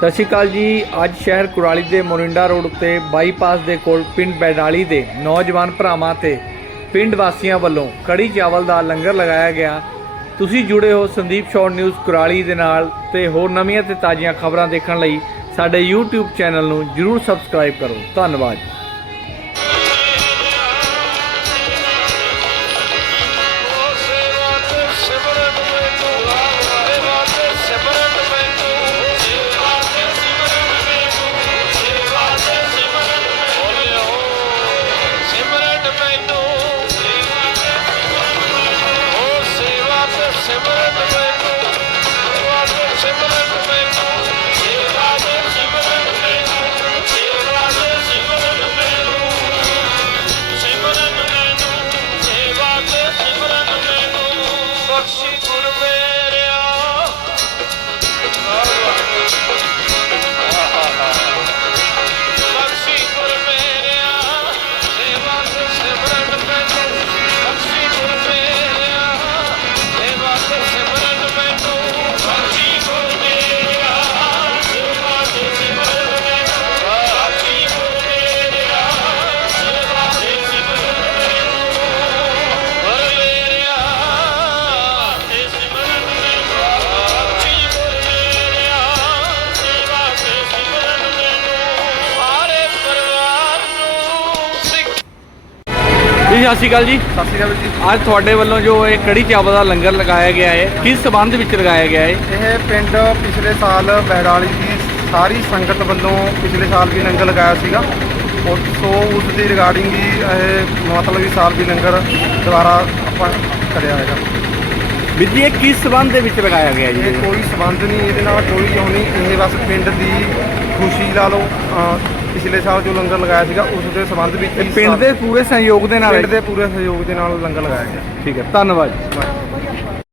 ਸਤਿ ਸ਼੍ਰੀ ਅਕਾਲ ਜੀ। ਅੱਜ ਸ਼ਹਿਰ ਕੁਰਾਲੀ ਦੇ ਮੋਰਿੰਡਾ ਰੋਡ ਉੱਤੇ ਬਾਈਪਾਸ ਦੇ ਕੋਲ ਪਿੰਡ ਬੈਡਾਲੀ ਦੇ ਨੌਜਵਾਨ ਭਰਾਵਾਂ ਤੇ ਪਿੰਡ ਵਾਸੀਆਂ ਵੱਲੋਂ ਕੜੀ ਚਾਵਲ ਦਾ ਲੰਗਰ ਲਗਾਇਆ ਗਿਆ। ਤੁਸੀਂ ਜੁੜੇ ਹੋ ਸੰਦੀਪ ਸ਼ਾਰਟ ਨਿਊਜ਼ ਕੁਰਾਲੀ ਦੇ ਨਾਲ ਤੇ ਹੋਰ ਨਵੀਆਂ ਤੇ ਤਾਜ਼ੀਆਂ ਖਬਰਾਂ ਦੇਖਣ ਲਈ ਸਾਡੇ YouTube ਚੈਨਲ ਨੂੰ ਜਰੂਰ ਸਬਸਕ੍ਰਾਈਬ ਕਰੋ। ਧੰਨਵਾਦ। ਬਖਸ਼ੀ ਜੀ ਸਤਿ ਸ਼੍ਰੀ ਅਕਾਲ ਜੀ। ਸਤਿ ਸ਼੍ਰੀ ਅਕਾਲ ਜੀ। ਅੱਜ ਤੁਹਾਡੇ ਵੱਲੋਂ ਜੋ ਇਹ ਕੜੀ ਚਾਵਲ ਦਾ ਲੰਗਰ ਲਗਾਇਆ ਗਿਆ ਹੈ ਕਿਸ ਸਬੰਧ ਵਿੱਚ ਲਗਾਇਆ ਗਿਆ ਹੈ? ਇਹ ਪਿੰਡ ਪਿਛਲੇ ਸਾਲ ਬਹਿਰਾਲੀ ਦੀ ਸਾਰੀ ਸੰਗਤ ਵੱਲੋਂ ਪਿਛਲੇ ਸਾਲ ਵੀ ਲੰਗਰ ਲਗਾਇਆ ਸੀਗਾ। ਉਹ ਸੋ ਉਸ ਦੀ ਰਿਗਾਰਡਿੰਗ ਹੀ ਇਹ ਮਤਲਬ ਇਸ ਸਾਲ ਵੀ ਲੰਗਰ ਦੁਬਾਰਾ ਆਪਾਂ ਕਰਿਆ ਹੈਗਾ। ਜੀ ਇਹ ਕਿਸ ਸਬੰਧ ਦੇ ਵਿੱਚ ਲਗਾਇਆ ਗਿਆ ਜੀ? ਇਹ ਕੋਈ ਸਬੰਧ ਨਹੀਂ ਇਹਦੇ ਨਾਲ ਕੋਈ ਉਹ ਨਹੀਂ ਇਹ ਬਸ ਪਿੰਡ ਦੀ ਖੁਸ਼ੀ ਲਾ ਲਓ ਪਿਛਲੇ ਸਾਲ ਜੋ ਲੰਗਰ ਲਗਾਇਆ ਸੀਗਾ ਉਸ ਦੇ ਸਬੰਧ ਵਿੱਚ ਪਿੰਡ ਦੇ ਪੂਰੇ ਸਹਿਯੋਗ ਦੇ ਨਾਲ ਪਿੰਡ ਦੇ ਪੂਰੇ ਸਹਿਯੋਗ ਦੇ ਨਾਲ ਲੰਗਰ ਲਗਾਇਆ ਗਿਆ। ਠੀਕ ਹੈ ਧੰਨਵਾਦ ਧੰਨਵਾਦ।